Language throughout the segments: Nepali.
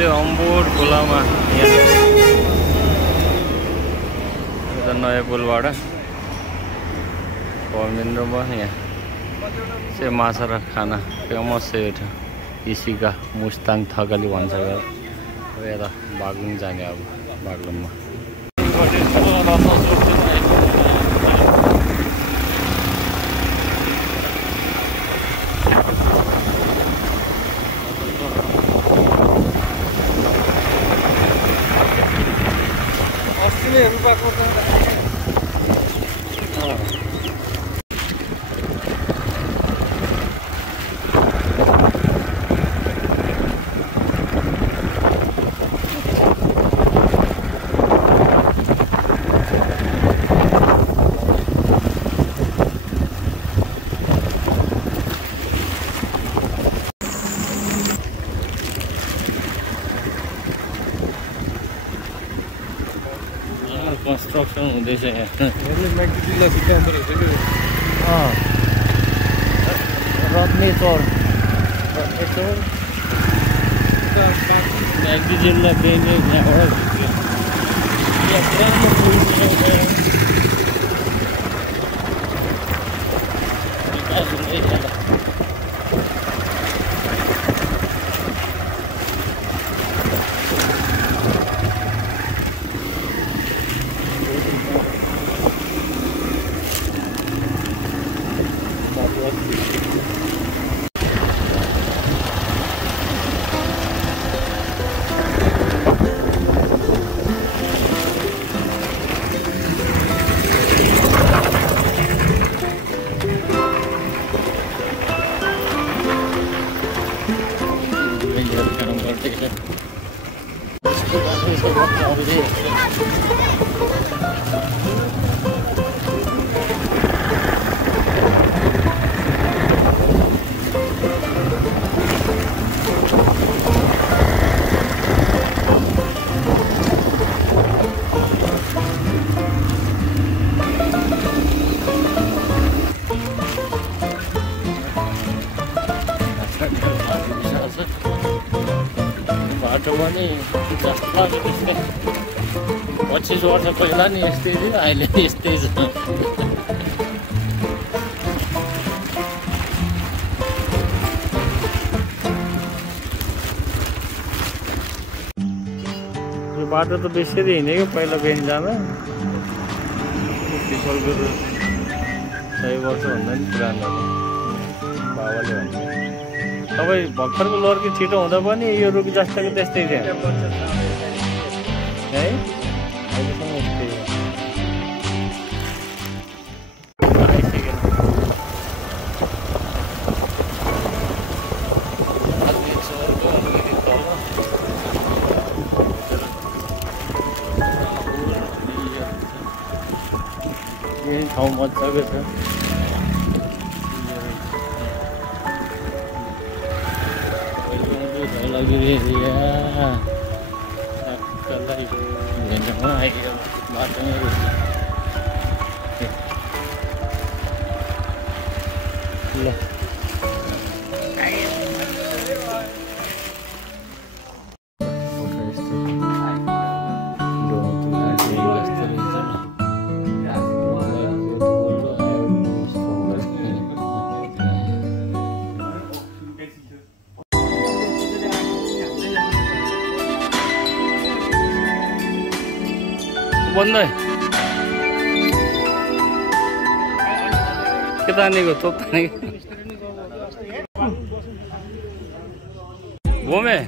अहिले अम्बोट खोलामा यहाँ नयाँ पुलबाट पमिन्द्र भयो यहाँ चाहिँ माछा र खाना फेमस छ यो इसी का मुस्ताङ थकाली भन्छ यता बागलुङ जाने अब बागलुङमा construction हुँदैछ यहाँ रत्ने चौर म्याग्दी जिल्ला बेङ्गे यहाँबाट विकास हुँदैछ बाटो पनि जस्तो लाग्यो त्यस्तै 25 वर्ष पहिला नि यस्तै थियो अहिले यस्तै छ यो बाटो त बेसरी हिँडेको पहिला बेन जाँदा पिपलको 100 वर्ष भन्दा नि पुरानो बाबाले भन्थे तपाईँ भर्खरको लर्की छिटो हुँदा पनि यो रुख जस्तोको त्यस्तै थियो है अहिलेसम्म यस्तै यही ठाउँ मजाको छ बन्द के तानेको थोप तानेको घुमे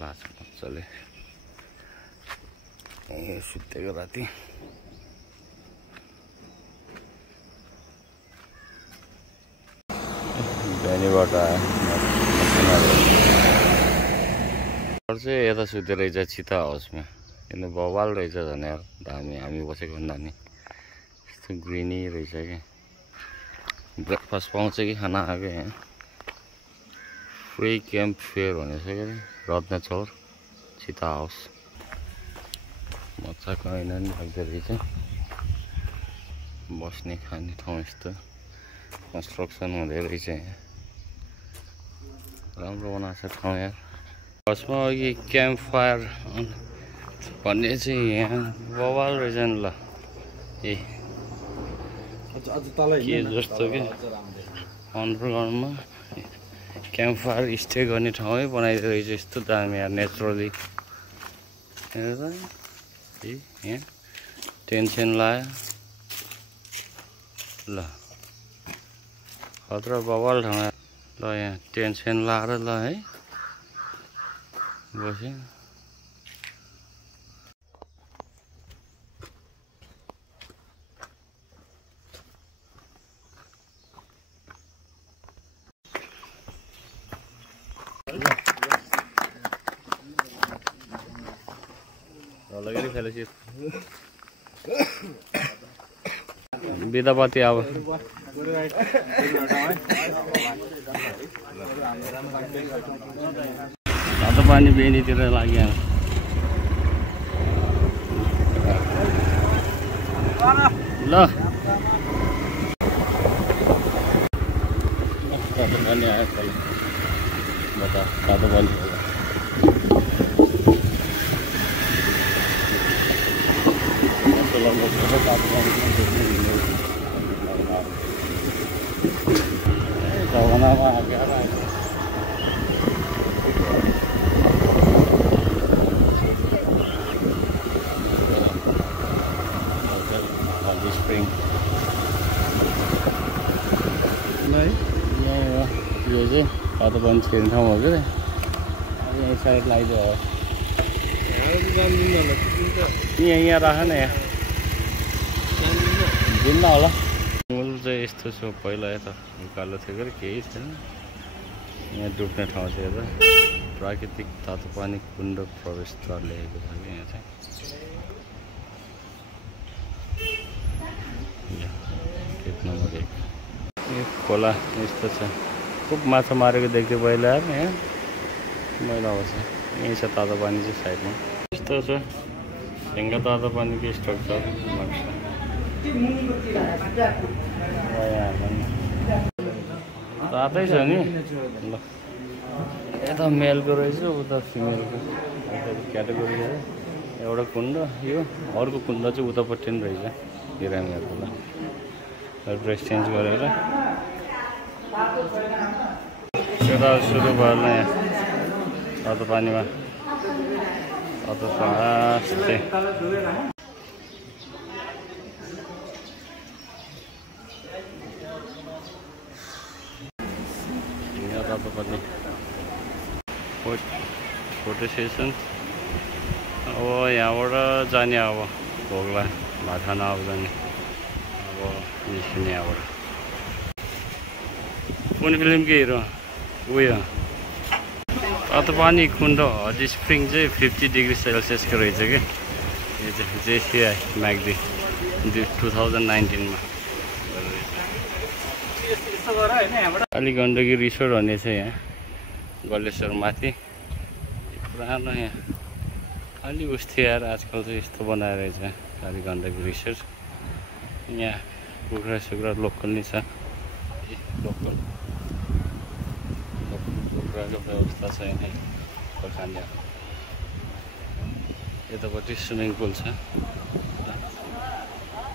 खुला छ मजाले सुतेको राति बिहानीबाट चाहिँ यता सुते रहेछ चिता हाउसमा किन बवाल रहेछ झन् यार दामी हामी बसेको भन्दा नि यस्तो ग्रिनी रहेछ कि ब्रेकफास्ट पाउँछ कि खाना आएको यहाँ फ्री क्याम्प फेयर भनेछ कि रत्नचौर चिता हाउस मजाको ऐना नि लाग्दो रहेछ बस्ने खाने ठाउँ यस्तो कन्स्ट्रक्सन हुँदै रहेछ यहाँ राम्रो बनाएको छ ठाउँ यार हाउसमा अघि क्याम्प फायर भन्ने चाहिँ यहाँ बवाल रहेछ नि ल ए के जस्तो कि अन्डरग्राउन्डमा क्याम्प फायर स्टे गर्ने ठाउँै बनाइदिएको रहेछ यस्तो दामी यहाँ नेचुरली हेर त यहाँ टेन्सन लायो ल खतरा बवाल ठाउँ ल यहाँ टेन्सन लाएर ल है बस्यो बिदापति अब तातो पानी बेनीतिर लाग्यो ल तातो पानी आयो बता तातो पानी जमानामा स्प्रिङ यो चाहिँ तातो पानी छिर्ने ठाउँ हो क्या यहाँ साइड लगाइदियो यहाँ राख न यहाँ दिन्न होला मूल चाहिँ यस्तो छ पहिला यता उकालो थियो कि केही छैन यहाँ डुब्ने ठाउँ छ यता प्राकृतिक तातो पानी कुण्ड प्रवेशद्वार लेखेको छ कि यहाँ चाहिँ गेट नम्बर 1 यो खोला यस्तो छ खुब माछा मारेको देख्थ्यो पहिला यहाँ मैला आउँछ यहीँ छ तातो पानी चाहिँ साइडमा यस्तो छ ढेङ्गा तातो पानीको स्ट्रक्चर तातै छ नि ल यता मेलको रहेछ उता फिमेलको क्याटेगोरी छ एउटा कुण्ड यो अर्को कुण्ड चाहिँ उतापट्टि पनि रहेछ बिरामीहरूको ल ड्रेस चेन्ज गरेर सुरु भयो ल यहाँ तातो पानीमा तातो फास्टै यहाँ तातो पानी फोटो सेसन अब यहाँबाट जाने अब भोगला भात खान अब जाने अब निस्किने यहाँबाट कुन फिल्मको हिरो उयो तातो पानी कुण्ड हट स्प्रिङ चाहिँ 50 डिग्री सेल्सियसको रहेछ कि यो चाहिँ जेसिआई म्याग्दी 2019 मा अलि गण्डकी रिसोर्ट भन्ने छ यहाँ गलेश्वर माथि पुरानो यहाँ अलि उस थियो यार आजकल चाहिँ यस्तो बनाएर रहेछ अलि गण्डकी रिसोर्ट यहाँ कुखुरा सुखुरा लोकल नै छ लोकल कुखुराको व्यवस्था छ यहाँ खाने यतापट्टि स्विमिङ पुल छ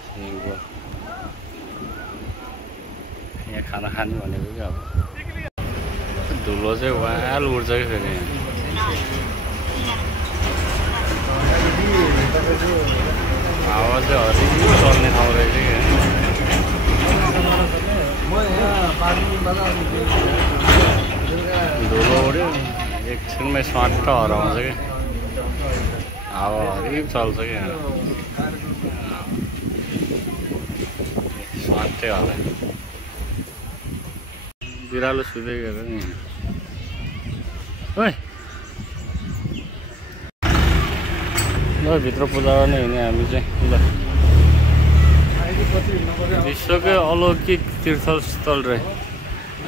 स्विमिङ पुल यहाँ खाना खाने भनेको क्या अब धुलो चाहिँ वाल उड्छ क्या फेरि हावा चाहिँ हरियो चल्ने ठाउँ रहेछ क्या धुलो उड्यो एकछिनमै स्वाट्ट हराउँछ कि हावा हरिक चल्छ कि स्वाट्टै होला बिरालो सुत्दै गएर नि ओइ ल भित्र पूजा गर्ने हिँड्ने हामी चाहिँ ल विश्वकै अलौकिक तीर्थस्थल रहे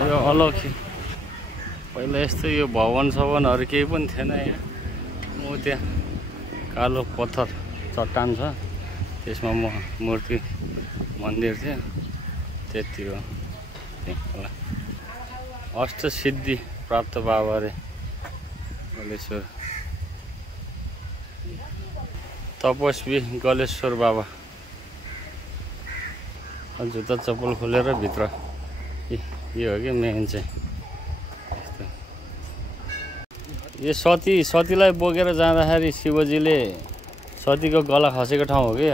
यो अलौकिक पहिला यस्तो यो भवन सवनहरू केही पनि थिएन यहाँ म त्यहाँ कालो पत्थर चट्टान छ त्यसमा म मूर्ति मन्दिर थियो त्यति हो होला अष्टसिद्धि प्राप्त बाबा रे गलेश्वर तपस्वी गलेश्वर बाबा जुत्ता चप्पल खोलेर भित्र यो हो कि मेन चाहिँ यो सतीलाई बोकेर जाँदाखेरि शिवजीले सतीको गला खसेको ठाउँ हो कि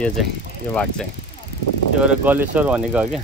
यो चाहिँ यो भाग चाहिँ त्यो भएर गलेश्वर भनेको हो क्या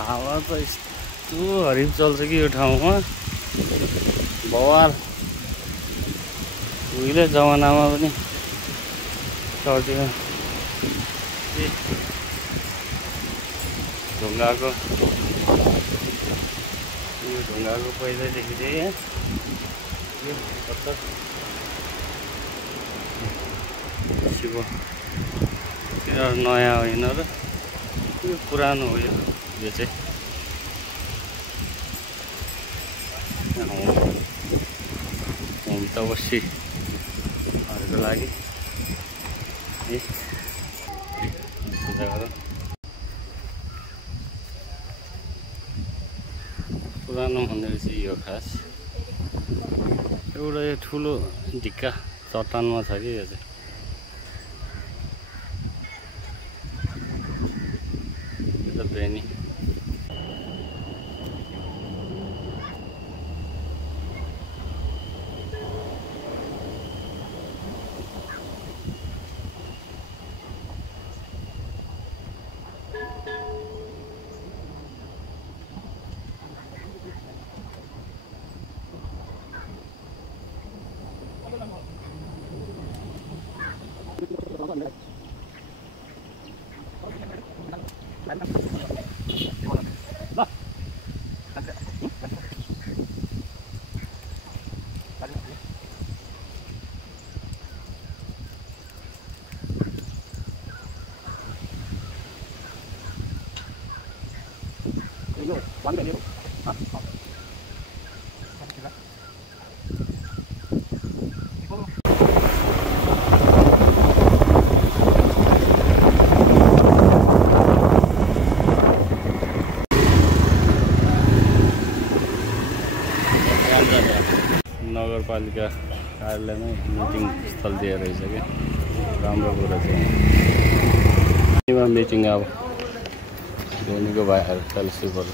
हावा त यस्तो हरिब चल्छ कि यो ठाउँमा बवाल उहिले जमानामा पनि चल्थ्यो ढुङ्गाको यो ढुङ्गाको पहिल्यैदेखि चाहिँ यो पत्थर शिव नयाँ होइन र यो पुरानो हो यो चाहिँ होम तपस्वीहरूको लागि पूजा गरौँ पुरानो मन्दिर चाहिँ यो खास एउटा यो ठुलो ढिक्का चट्टानमा छ कि यो चाहिँ यो त बेनी नगरपालिका कार्यालयमै मिटिङ स्थल दिएर रहेछ क्या राम्रो कुरा चाहिँ मिटिङ अब धोनीको भाइहरू फेलोसिपहरू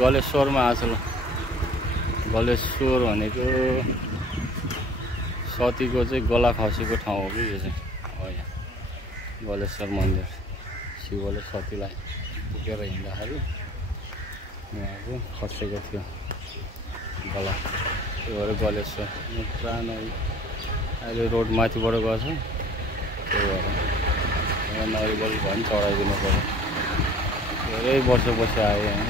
गलेश्वरमा आएको ल गलेश्वर भनेको सतीको चाहिँ गला खसेको ठाउँ हो कि यो चाहिँ। हो यहाँ गलेश्वर मन्दिर, शिवले सतीलाई पुगेर हिँड्दाखेरि यहाँ चाहिँ खसेको थियो गला, त्यो भएर गलेश्वर। पुरानो अहिले रोड माथिबाट गएछ, त्यही भएर यहाँ नरिवल भयो भने चढाइदिनु पऱ्यो। धेरै वर्षपछि आयो यहाँ।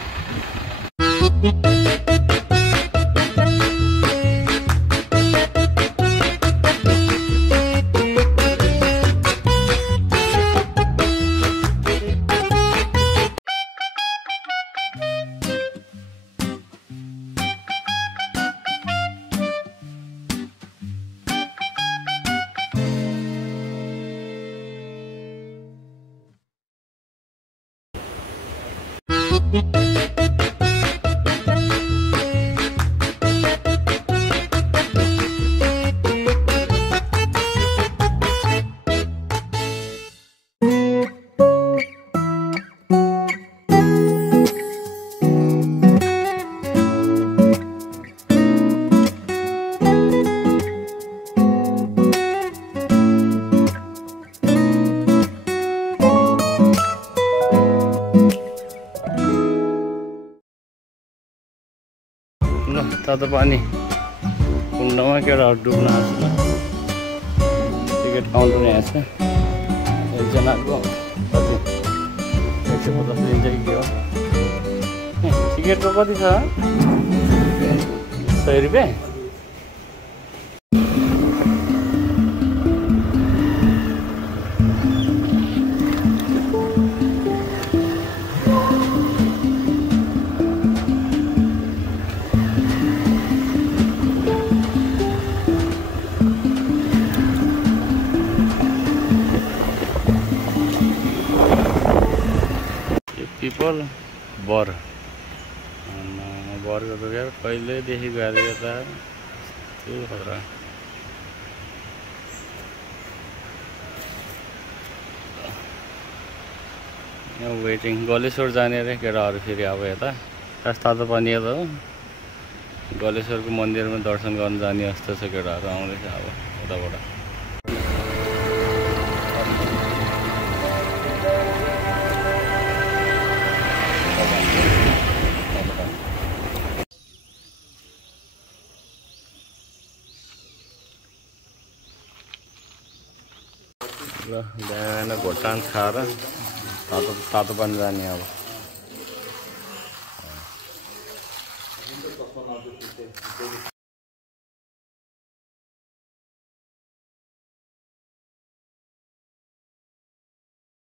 तातो पानी कुण्डमा केटाहरू डुब्न आउँछ। टिकट काउन्टर यहाँ छ। एकजनाको कति 150 लिन्छ कि के हो? टिकटको कति छ? 100 रुपियाँ। पिपल बर बरको त क्या कहिलेदेखि गएर यता त्यो खतरा। यहाँ वेटिङ गलेश्वर जाने रे केटाहरू फेरि अब यता तातो पानी यता हो। गलेश्वरको मन्दिरमा दर्शन गर्न जाने जस्तो छ केटाहरू आउँदैछ अब उताबाट। ल बिहान घोटान खाएर तातो पानी जाने अब।